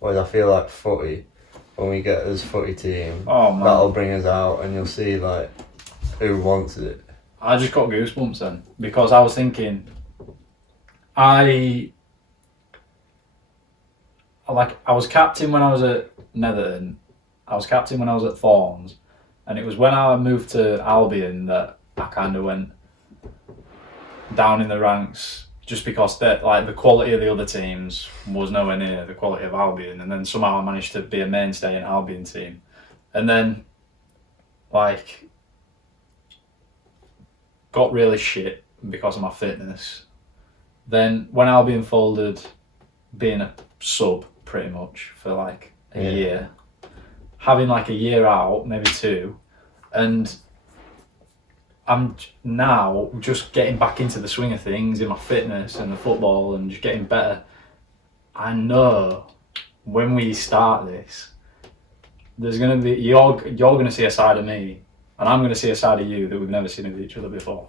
Whereas I feel like footy, when we get as footy team, Oh man, that'll bring us out, and you'll see like who wants it. I just got goosebumps then because I was thinking, I was captain when I was at Netherton. I was captain when I was at Thorns, and it was when I moved to Albion that I kind of went down in the ranks, just because that like the quality of the other teams was nowhere near the quality of Albion, and then somehow I managed to be a mainstay in Albion team, and then like got really shit because of my fitness. Then when Albion folded, being a sub pretty much for like a year, having like a year out, maybe 2, and I'm now just getting back into the swing of things in my fitness and the football and just getting better. I know when we start this, there's gonna be you're gonna see a side of me, and I'm gonna see a side of you that we've never seen of each other before.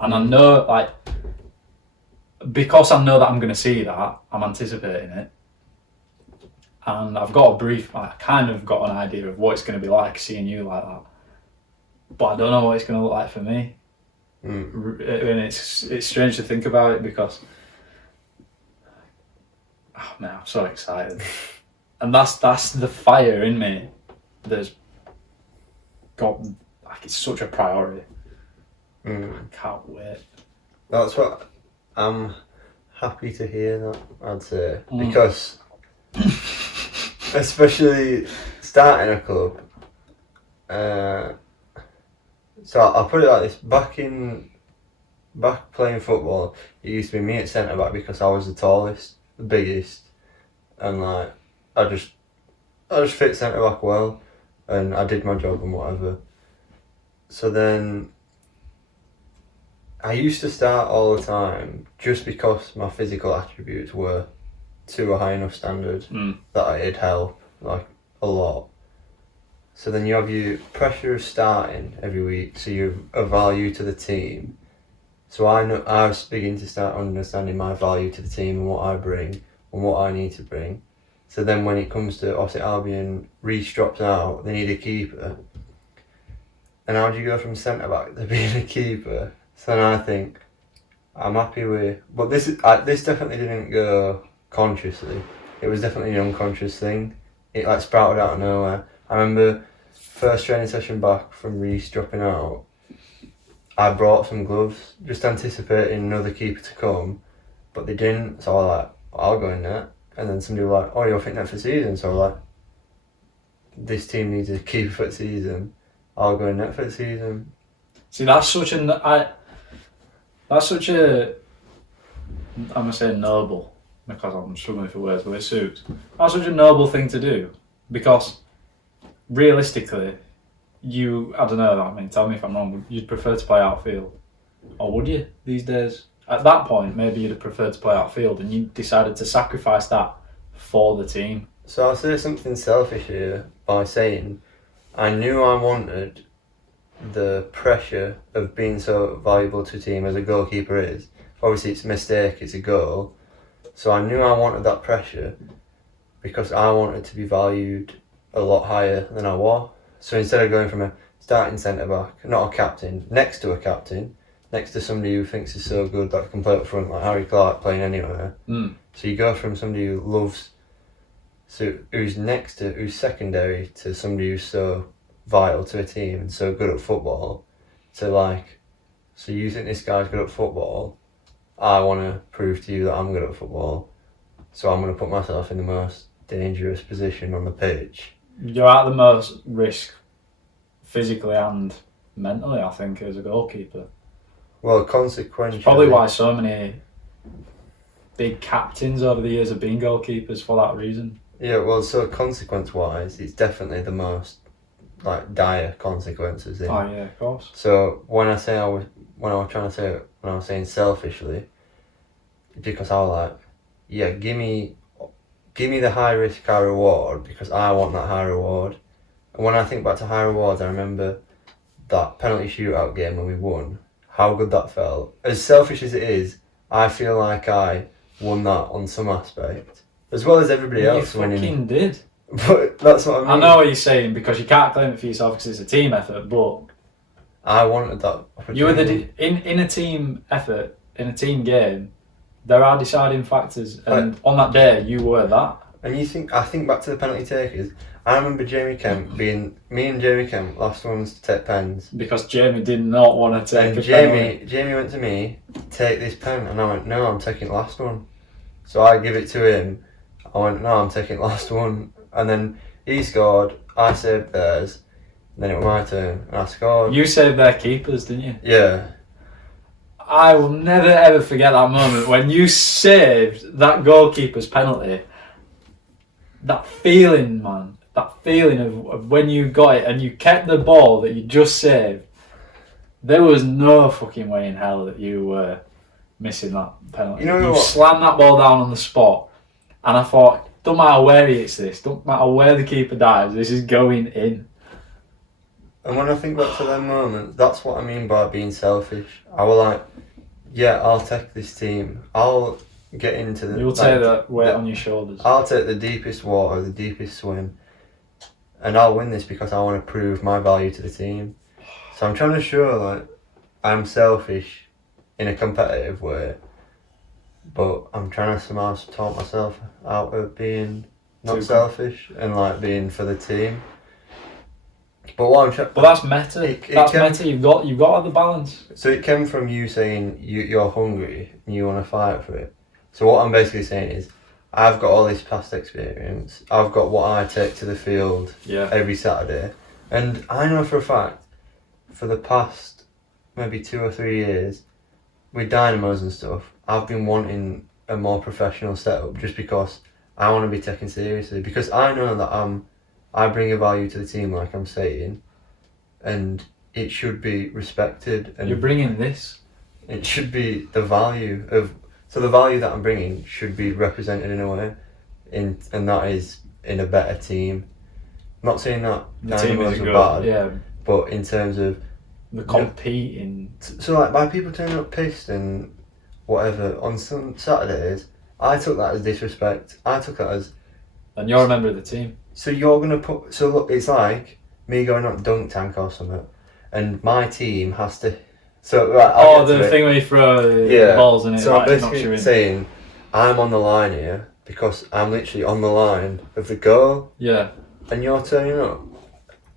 And I know, like, because I know that I'm gonna see that, I'm anticipating it, and I've got I kind of got an idea of what it's gonna be like seeing you like that. But I don't know what it's going to look like for me. And it's strange to think about it because, oh man, I'm so excited. And that's the fire in me that's got, like, it's such a priority. I can't wait. That's what I'm happy to hear that, I'd say. Because, especially starting a club, so I'll put it like this, back playing football, it used to be me at centre back because I was the tallest, the biggest, and like I just fit centre back well, and I did my job and whatever. So then I used to start all the time just because my physical attributes were to a high enough standard that it'd help like a lot. So then you have your pressure of starting every week, so you're of value to the team. So I was beginning to start understanding my value to the team and what I bring and what I need to bring. So then when it comes to obviously Albion, Reece drops out, they need a keeper. And how do you go from centre back to being a keeper? So then I think I'm happy with. But this definitely didn't go consciously. It was definitely an unconscious thing. It like sprouted out of nowhere. I remember first training session back from Reece dropping out, I brought some gloves, just anticipating another keeper to come, but they didn't, so I was like, I'll go in net. And then somebody was like, oh, you're fit net for season, so I was like, this team needs a keeper for the season, I'll go in net for the season. See, that's such a, I'm going to say noble, because I'm struggling for words, but it suits. That's such a noble thing to do, because realistically, I don't know, I mean, tell me if I'm wrong, you'd prefer to play outfield, or would you these days? At that point, maybe you'd have preferred to play outfield, and you decided to sacrifice that for the team. So I'll say something selfish here by saying I knew I wanted the pressure of being so valuable to a team as a goalkeeper is. Obviously it's a mistake, it's a goal. So I knew I wanted that pressure because I wanted to be valued a lot higher than I was. So instead of going from a starting centre back, not a captain, next to a captain, next to somebody who thinks is so good that can play up front, like Harry Clark playing anywhere. So you go from somebody who loves, so who's secondary to somebody who's so vital to a team and so good at football, to like, so you think this guy's good at football, I want to prove to you that I'm good at football, so I'm going to put myself in the most dangerous position on the pitch. You're at the most risk physically and mentally, I think, as a goalkeeper. Well, consequently, it's probably why so many big captains over the years have been goalkeepers, for that reason. Yeah, well, so consequence-wise, it's definitely the most like dire consequences. Oh yeah, of course. So when I was saying selfishly, because I was like, yeah, give me the high risk, high reward, because I want that high reward. And when I think back to high rewards, I remember that penalty shootout game when we won. How good that felt. As selfish as it is, I feel like I won that on some aspect as well as everybody You else winning. fucking did. But that's what I mean. I know what you're saying because you can't claim it for yourself because it's a team effort, but I wanted that opportunity. you were in a team effort, in a team game, there are deciding factors, and on that day you were that. And I think back to the penalty takers. I remember Jamie Kemp being me and Jamie Kemp last ones to take pens. Because Jamie did not want to take And a penalty. Jamie went to me, take this pen, and I went, no, I'm taking last one. So I give it to him. I went, no, I'm taking last one. And then he scored, I saved theirs, and then it was my turn, and I scored. You saved their keepers, didn't you? Yeah. I will never ever forget that moment when you saved that goalkeeper's penalty. That feeling, man. That feeling of when you got it and you kept the ball that you just saved. There was no fucking way in hell that you were missing that penalty. You know you what? slammed that ball down on the spot, and I thought, don't matter where he hits this, don't matter where the keeper dives, this is going in. And when I think back to them moments, that's what I mean by being selfish. I was like, yeah, I'll take this team. I'll get into the... You'll take that weight on your shoulders. I'll take the deepest water, the deepest swim, and I'll win this because I want to prove my value to the team. So I'm trying to show, like, I'm selfish in a competitive way, but I'm trying to somehow talk myself out of being not selfish and, like, being for the team. But what I'm trying... But that's meta. That's meta. You've got to have the balance. So it came from you saying you're hungry and you want to fight for it. So what I'm basically saying is, I've got all this past experience. I've got what I take to the field every Saturday. And I know for a fact, for the past maybe 2 or 3 years, with Dynamos and stuff, I've been wanting a more professional setup just because I want to be taken seriously. Because I know that I bring a value to the team, like I'm saying, and it should be respected. And you're bringing this. It should be the value of... So the value that I'm bringing should be represented in a way, and that is in a better team. I'm not saying that the team is bad, but in terms of the competing. So like by people turning up pissed and whatever on some Saturdays, I took that as disrespect. I took that as... And you're a member of the team. So you're gonna put... So look, it's like me going up dunk tank or something, and my team has to... So right, the thing where you throw the balls in it. So I'm basically saying I'm on the line here because I'm literally on the line of the goal. Yeah. And you're turning up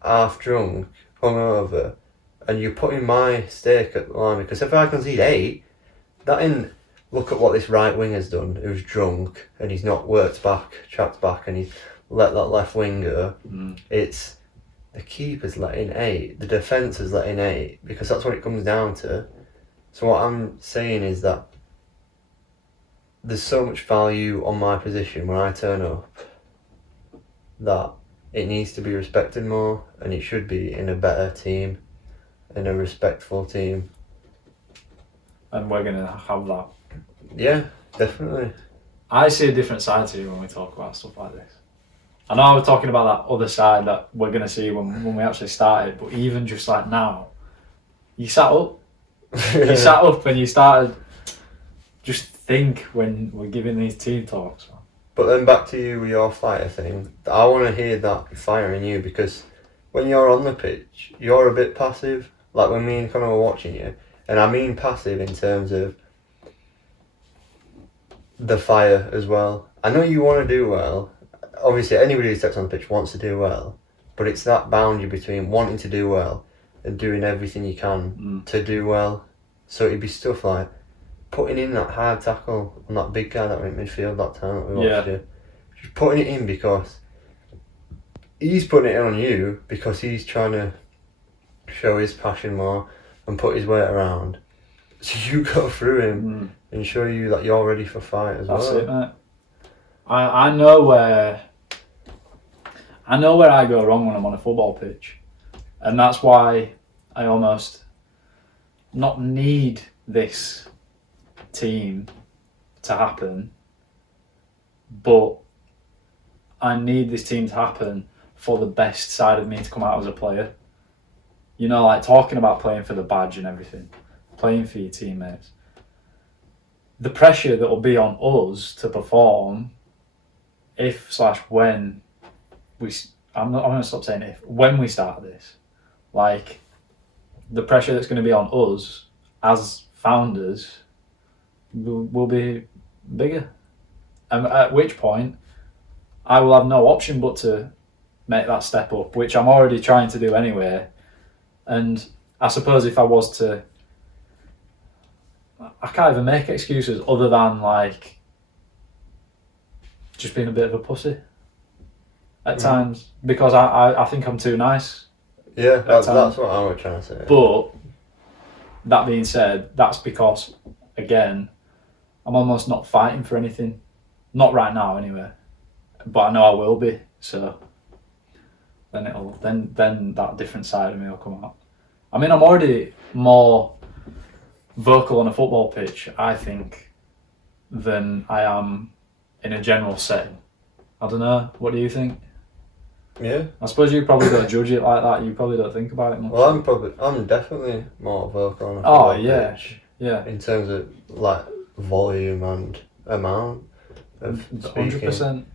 half drunk, hungover, and you're putting my stake at the line because if I concede 8, that in look at what this right wing has done. Who's drunk and he's not tracked back, and he's let that left wing go. It's the keeper's letting 8, the defence is letting 8, because that's what it comes down to. So what I'm saying is that there's so much value on my position when I turn up that it needs to be respected more, and it should be in a better team, in a respectful team. And we're going to have that. Yeah, definitely. I see a different side to you when we talk about stuff like this. I know we're talking about that other side that we're going to see when we actually started, but even just like now, you sat up. You sat up and you started just think when we're giving these team talks. Man. But then back to you with your fighter thing, I want to hear that fire in you, because when you're on the pitch, you're a bit passive. Like when me and Connor were watching you, and I mean passive in terms of the fire as well. I know you want to do well. Obviously, anybody who steps on the pitch wants to do well, but it's that boundary between wanting to do well and doing everything you can to do well. So it'd be stuff like putting in that hard tackle on that big guy that went midfield that time that we watched you. Just putting it in because he's putting it on you because he's trying to show his passion more and put his weight around. So you go through him and show you that you're ready for fight as well. That's it, mate. I know where I go wrong when I'm on a football pitch, and that's why I almost not need this team to happen, but I need this team to happen for the best side of me to come out as a player. You know, like talking about playing for the badge and everything, playing for your teammates. The pressure that will be on us to perform when I'm going to stop saying if, when we start this, like, the pressure that's going to be on us as founders will be bigger. And at which point, I will have no option but to make that step up, which I'm already trying to do anyway. And I suppose if I was to, I can't even make excuses other than like just being a bit of a pussy at times, because I think I'm too nice. Yeah, that's what I was trying to say. But that being said, that's because, again, I'm almost not fighting for anything. Not right now, anyway. But I know I will be. So then that different side of me will come out. I mean, I'm already more vocal on a football pitch, I think, than I am in a general setting. I don't know. What do you think? Yeah. I suppose you probably don't judge it like that. You probably don't think about it much. Well, I'm definitely more vocal on a football pitch. Yeah. In terms of like volume and amount of speaking. 100%.